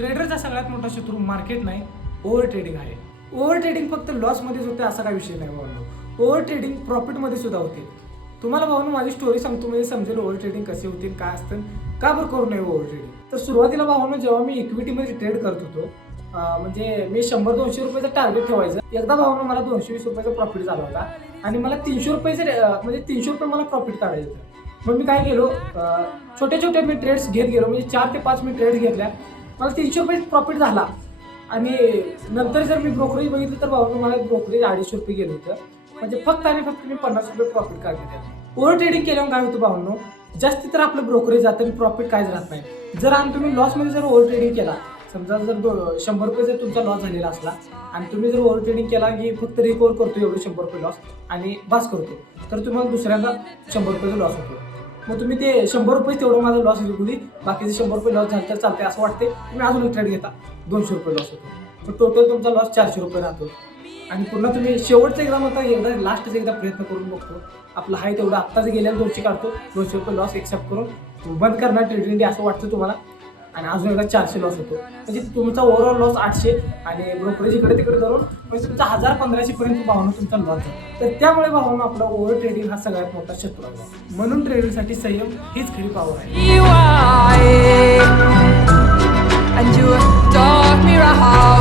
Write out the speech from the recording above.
ट्रेडरचा सगळ्यात मोठा शत्रू मार्केट नाही, ओव्हर ट्रेडिंग आहे. ओव्हर ट्रेडिंग फक्त लॉसमध्येच होते असा काही विषय नाही भावनो. ओव्हर ट्रेडिंग प्रॉफिटमध्ये सुद्धा होते. तुम्हाला भावनो माझी स्टोरी सांगतो म्हणजे समजेल ओव्हर ट्रेडिंग कसे होते, काय असतं, का बरं करू नये ओव्हर ट्रेडिंग. तर सुरुवातीला भावनो जेव्हा मी इक्विटीमध्ये ट्रेड करत होतो, म्हणजे मी 100-200 रुपयाचं टार्गेट ठेवायचं. एकदा भावनो मला 220 रुपयाचा प्रॉफिट झाला होता आणि मला 300 रुपयाचे म्हणजे 300 रुपये मला प्रॉफिट काढायचं होतं. मग मी काय केलो, छोटे छोटे मी ट्रेड्स घेत गेलो, म्हणजे 4 ते 5 मी ट्रेड्स घेतल्या. मला 300 रुपये प्रॉफिट झाला आणि नंतर जर मी ब्रोकरेज बघितलं तर भावनो मला ब्रोकरेज 250 रुपये गेलं होतं. म्हणजे फक्त आणि फक्त मी 50 रुपये प्रॉफिट काढले. ओव्हर ट्रेडिंग केल्यावर काय होतं भावनो, जास्ती तर आपलं ब्रोकरेज जातं आणि प्रॉफिट काहीच राहत नाही. जर आणि तुम्ही लॉसमध्ये जर ओव्हर ट्रेडिंग केला, समजा जर 100 रुपये जर तुमचा लॉस झालेला असला आणि तुम्ही जर ओव्हर ट्रेडिंग केला की फक्त रिकवर करतो एवढे 100 रुपये लॉस आणि पास करतो, तर तुम्हाला दुसऱ्यांदा 100 रुपयाचा लॉस होतो. मग तुम्ही ते 100 रुपये तेवढं माझा लॉस विकून बाकीचे 100 रुपये लॉस झाले तर चालते असं वाटते. तुम्ही अजून एक ट्रेड घेता, 200 रुपये लॉस होतो. मग टोटल तुमचा लॉस 400 रुपये राहतो. आणि पुन्हा तुम्ही शेवटचं एकदा लास्टच एकदा प्रयत्न करून बघतो. आपलं आहे तेवढं आत्ताच गेल्याला 200 काढतो, 200 रुपये लॉस एक्सेप्ट करून बंद करणार ट्रेडिंग असं वाटतं तुम्हाला आणि अजून एकदा 400 लॉस होतो. म्हणजे तुमचा ओव्हरऑल लॉस 800 आणि ब्रोकरेज इकडे तिकडे धरून म्हणजे तुमचा 1000-1500 पर्यंत भावना तुमचा लॉस झाला. तर त्यामुळे भावना आपला ओव्हर ट्रेडिंग हा सगळ्यात मोठा शत्रू आहे. म्हणून ट्रेडिंगसाठी संयम हीच खरी पॉवर आहे. And you taught me how